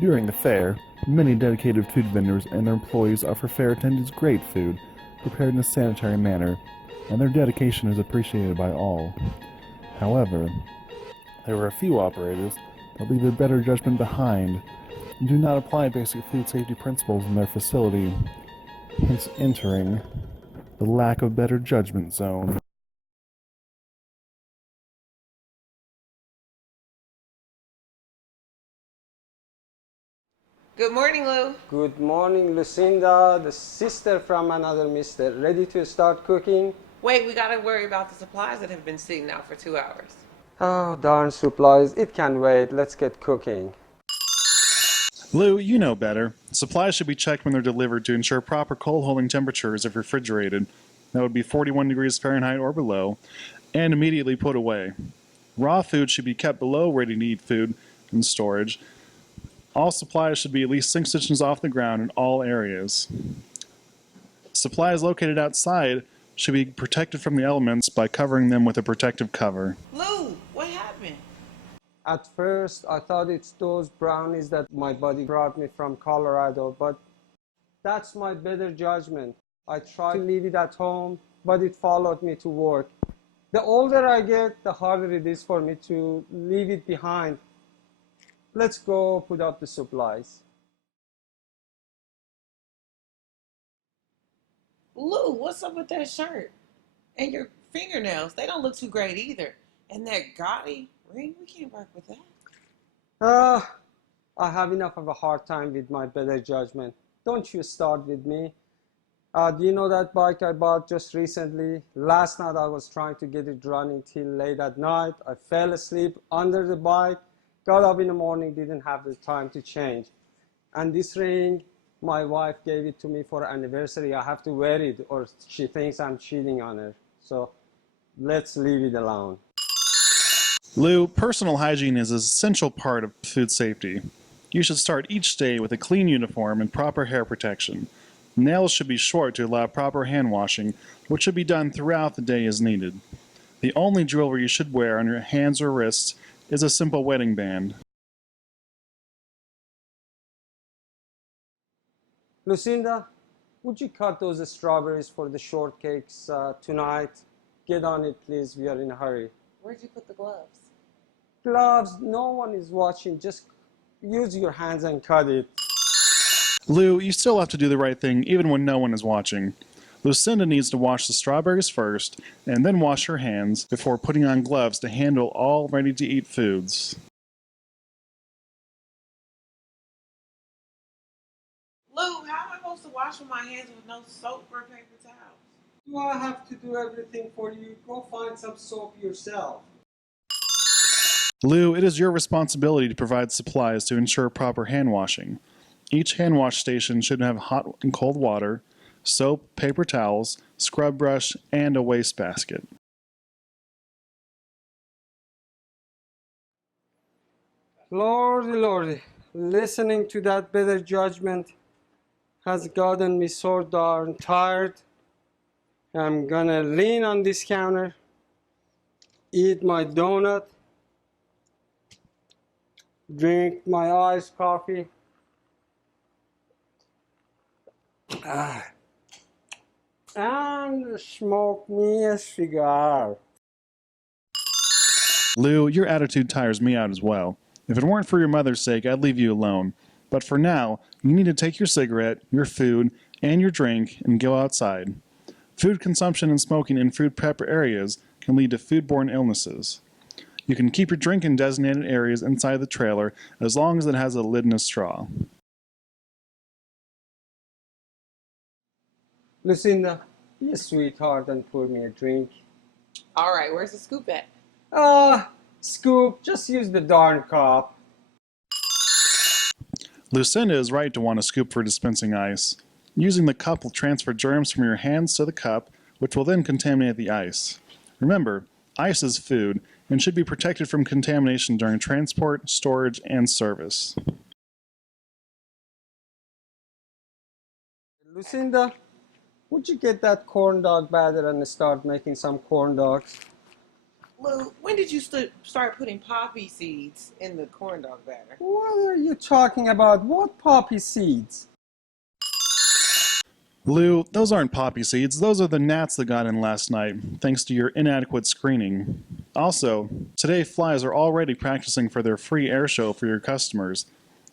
During the fair, many dedicated food vendors and their employees offer fair attendees great food, prepared in a sanitary manner, and their dedication is appreciated by all. However, there are a few operators that leave their better judgment behind and do not apply basic food safety principles in their facility, hence entering the lack of better judgment zone. Good morning, Lou. Good morning, Lucinda, the sister from another mister. Ready to start cooking? Wait, we gotta worry about the supplies that have been sitting out for 2 hours. Oh, darn supplies. It can wait. Let's get cooking. Lou, you know better. Supplies should be checked when they're delivered to ensure proper cold holding temperatures if refrigerated. That would be 41 degrees Fahrenheit or below, and immediately put away. Raw food should be kept below ready to eat food in storage. All supplies should be at least 6 inches off the ground in all areas. Supplies located outside should be protected from the elements by covering them with a protective cover. Lou, what happened? At first, I thought it's those brownies that my buddy brought me from Colorado, but that's my better judgment. I tried to leave it at home, but it followed me to work. The older I get, the harder it is for me to leave it behind. Let's go put up the supplies. Lou, what's up with that shirt? And your fingernails, they don't look too great either. And that gaudy ring, we can't work with that. I have enough of a hard time with my better judgment. Don't you start with me. Do you know that bike I bought just recently? Last night I was trying to get it running till late at night. I fell asleep under the bike, got up in the morning, didn't have the time to change. And this ring, my wife gave it to me for anniversary. I have to wear it or she thinks I'm cheating on her. So let's leave it alone. Lou, personal hygiene is an essential part of food safety. You should start each day with a clean uniform and proper hair protection. Nails should be short to allow proper hand washing, which should be done throughout the day as needed. The only jewelry you should wear on your hands or wrists is a simple wedding band. Lucinda, would you cut those strawberries for the shortcakes tonight? Get on it, please. We are in a hurry. Where'd you put the gloves? Gloves, no one is watching. Just use your hands and cut it. Lou, you still have to do the right thing even when no one is watching. Lucinda needs to wash the strawberries first, and then wash her hands before putting on gloves to handle all ready-to-eat foods. Lou, how am I supposed to wash with my hands with no soap or paper towels? Do I have to do everything for you? Go find some soap yourself. Lou, it is your responsibility to provide supplies to ensure proper hand washing. Each hand wash station should have hot and cold water, soap, paper towels, scrub brush, and a wastebasket. Lordy, Lordy, listening to that better judgment has gotten me so darn tired. I'm gonna lean on this counter, eat my donut, drink my iced coffee. And smoke me a cigar. Lou, your attitude tires me out as well. If it weren't for your mother's sake, I'd leave you alone. But for now, you need to take your cigarette, your food, and your drink and go outside. Food consumption and smoking in food prep areas can lead to foodborne illnesses. You can keep your drink in designated areas inside the trailer as long as it has a lid and a straw. Lucinda, be a sweetheart and pour me a drink. All right, where's the scoop at? Scoop, just use the darn cup. Lucinda is right to want a scoop for dispensing ice. Using the cup will transfer germs from your hands to the cup, which will then contaminate the ice. Remember, ice is food and should be protected from contamination during transport, storage, and service. Lucinda, would you get that corn dog batter and start making some corn dogs? Lou, when did you start putting poppy seeds in the corn dog batter? What are you talking about? What poppy seeds? Lou, those aren't poppy seeds. Those are the gnats that got in last night, thanks to your inadequate screening. Also, today flies are already practicing for their free air show for your customers.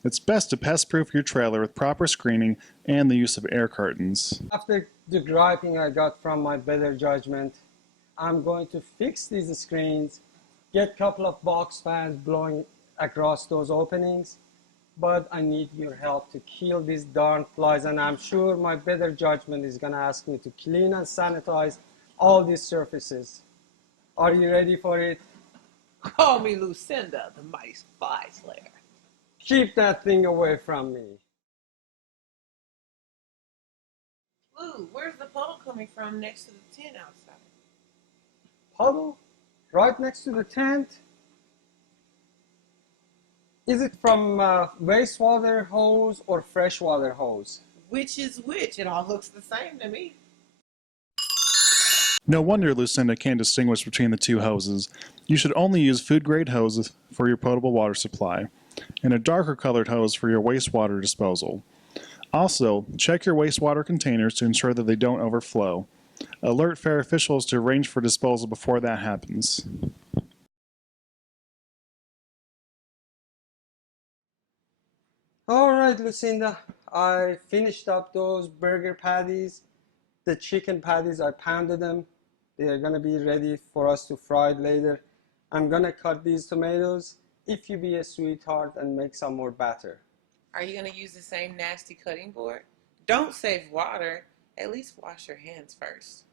It's best to pest-proof your trailer with proper screening and the use of air curtains. After the griping I got from my better judgment, I'm going to fix these screens, get a couple of box fans blowing across those openings, but I need your help to kill these darn flies, and I'm sure my better judgment is gonna ask me to clean and sanitize all these surfaces. Are you ready for it? Call me Lucinda, the mice fly slayer. Keep that thing away from me. Lou, where's the puddle coming from next to the tent outside? Puddle? Right next to the tent? Is it from wastewater hose or freshwater hose? Which is which? It all looks the same to me. No wonder Lucinda can't distinguish between the two hoses. You should only use food-grade hoses for your potable water supply, and a darker colored hose for your wastewater disposal. Also, check your wastewater containers to ensure that they don't overflow. Alert fair officials to arrange for disposal before that happens. All right, Lucinda, I finished up those burger patties. The chicken patties, I pounded them. They are gonna be ready for us to fry it later. I'm gonna cut these tomatoes. If you be a sweetheart and make some more batter. Are you going to use the same nasty cutting board? Don't save water. At least wash your hands first.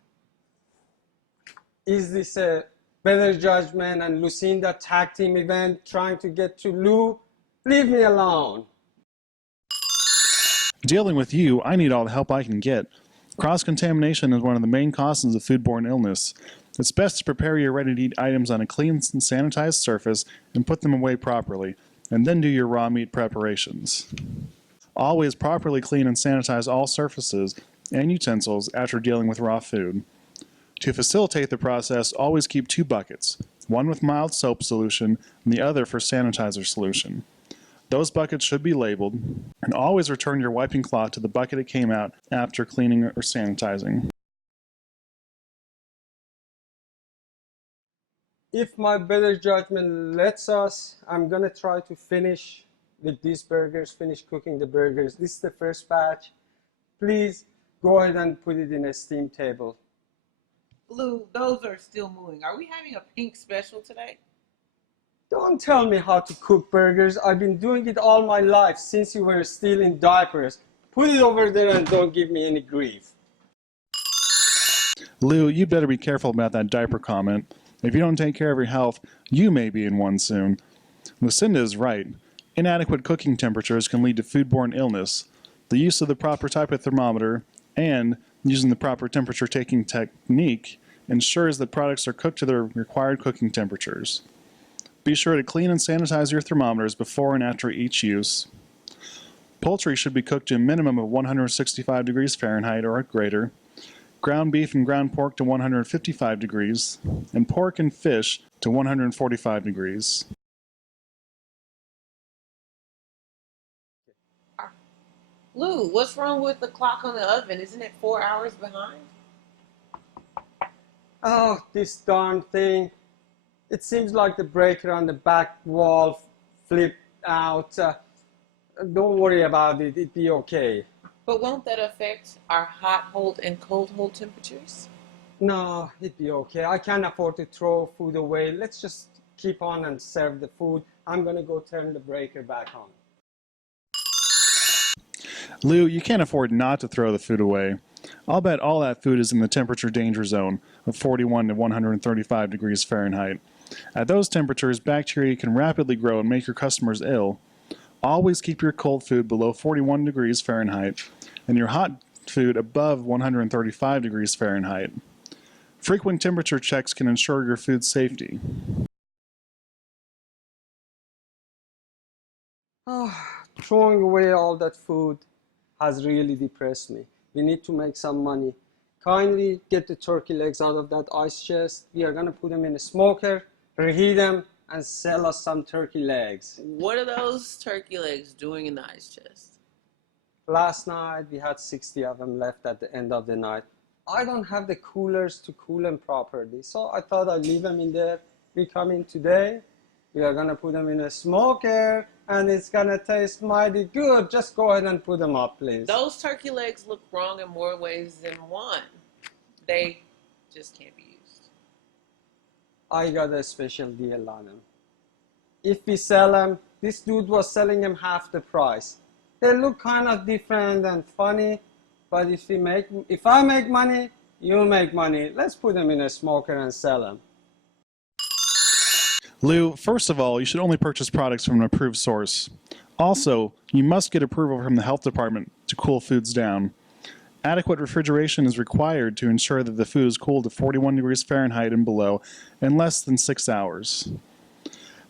Is this a better judgment and Lucinda tag team event trying to get to Lou? Leave me alone. Dealing with you, I need all the help I can get. Cross-contamination is one of the main causes of foodborne illness. It's best to prepare your ready-to-eat items on a clean and sanitized surface and put them away properly, and then do your raw meat preparations. Always properly clean and sanitize all surfaces and utensils after dealing with raw food. To facilitate the process, always keep 2 buckets, one with mild soap solution and the other for sanitizer solution. Those buckets should be labeled, and always return your wiping cloth to the bucket it came out after cleaning or sanitizing. If my better judgment lets us, I'm gonna try to finish with these burgers, finish cooking the burgers. This is the first batch. Please go ahead and put it in a steam table. Lou, those are still moving. Are we having a pink special today? Don't tell me how to cook burgers. I've been doing it all my life since you were still in diapers. Put it over there and don't give me any grief. Lou, you better be careful about that diaper comment. If you don't take care of your health, you may be in one soon. Lucinda is right. Inadequate cooking temperatures can lead to foodborne illness. The use of the proper type of thermometer and using the proper temperature taking technique ensures that products are cooked to their required cooking temperatures. Be sure to clean and sanitize your thermometers before and after each use. Poultry should be cooked to a minimum of 165 degrees Fahrenheit or greater. Ground beef and ground pork to 155 degrees, and pork and fish to 145 degrees. Lou, what's wrong with the clock on the oven? Isn't it 4 hours behind? Oh, this darn thing. It seems like the breaker on the back wall flipped out. Don't worry about it, it'll be okay. But won't that affect our hot hold and cold hold temperatures? No, it'd be okay. I can't afford to throw food away. Let's just keep on and serve the food. I'm gonna go turn the breaker back on. Lou, you can't afford not to throw the food away. I'll bet all that food is in the temperature danger zone of 41 to 135 degrees Fahrenheit. At those temperatures, bacteria can rapidly grow and make your customers ill. Always keep your cold food below 41 degrees Fahrenheit and your hot food above 135 degrees Fahrenheit. Frequent temperature checks can ensure your food's safety. Throwing away all that food has really depressed me. We need to make some money. Kindly get the turkey legs out of that ice chest. We are gonna put them in a smoker, reheat them, and sell us some turkey legs. What are those turkey legs doing in the ice chest? Last night we had 60 of them left at the end of the night. I don't have the coolers to cool them properly, so I thought I'd leave them in there. We come in today, we are gonna put them in a smoker, and it's gonna taste mighty good. Just go ahead and put them up, please. Those turkey legs look wrong in more ways than one. They just can't be used. I got a special deal on them. If we sell them, this dude was selling them half the price. They look kind of different and funny, but if I make money, you make money. Let's put them in a smoker and sell them. Lou, first of all, you should only purchase products from an approved source. Also, you must get approval from the health department to cool foods down. Adequate refrigeration is required to ensure that the food is cooled to 41 degrees Fahrenheit and below in less than 6 hours.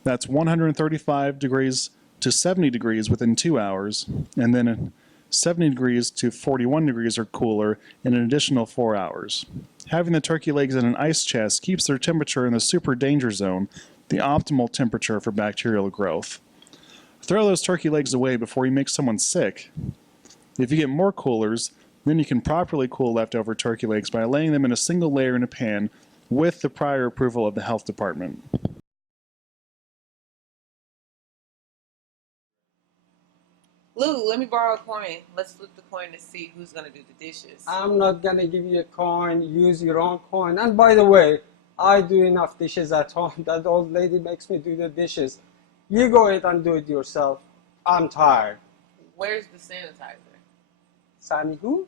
That's 135 degrees to 70 degrees within 2 hours, and then 70 degrees to 41 degrees or cooler in an additional 4 hours. Having the turkey legs in an ice chest keeps their temperature in the super danger zone, the optimal temperature for bacterial growth. Throw those turkey legs away before you make someone sick. If you get more coolers, then you can properly cool leftover turkey legs by laying them in a single layer in a pan with the prior approval of the health department. Lou, let me borrow a coin. Let's flip the coin to see who's going to do the dishes. I'm not gonna give you a coin, use your own coin. And by the way, I do enough dishes at home. That old lady makes me do the dishes. You go ahead and do it yourself. I'm tired. Where's the sanitizer? Sammy who?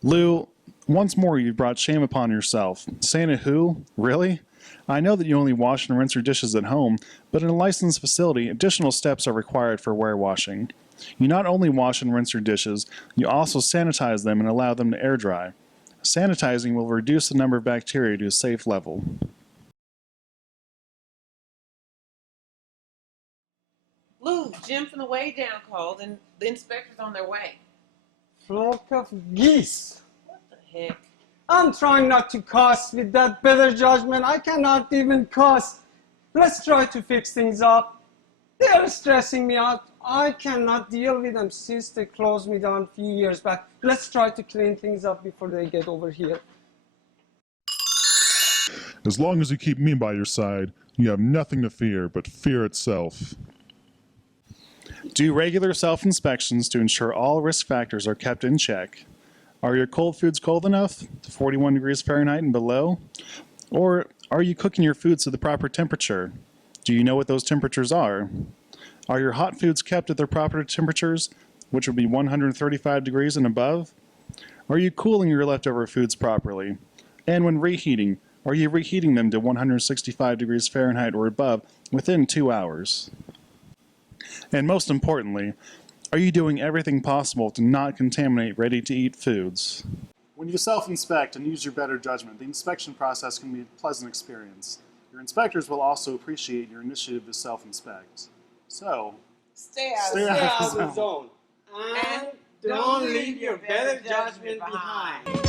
Lou, once more you've brought shame upon yourself. Santa who? Really? I know that you only wash and rinse your dishes at home, but in a licensed facility, additional steps are required for warewashing. You not only wash and rinse your dishes, you also sanitize them and allow them to air dry. Sanitizing will reduce the number of bacteria to a safe level. Lou, Jim from the way down called and the inspector's on their way. Flock of geese. What the heck? I'm trying not to cuss with that better judgment. I cannot even cuss. Let's try to fix things up. They are stressing me out. I cannot deal with them since they closed me down a few years back. Let's try to clean things up before they get over here. As long as you keep me by your side, you have nothing to fear but fear itself. Do regular self-inspections to ensure all risk factors are kept in check. Are your cold foods cold enough, to 41 degrees Fahrenheit and below? Or are you cooking your foods to the proper temperature? Do you know what those temperatures are? Are your hot foods kept at their proper temperatures, which would be 135 degrees and above? Are you cooling your leftover foods properly? And when reheating, are you reheating them to 165 degrees Fahrenheit or above within 2 hours? And most importantly, are you doing everything possible to not contaminate ready-to-eat foods? When you self-inspect and use your better judgment, the inspection process can be a pleasant experience. Your inspectors will also appreciate your initiative to self-inspect. So, Stay out Stay of out Stay out of the zone. And don't leave your better judgment behind.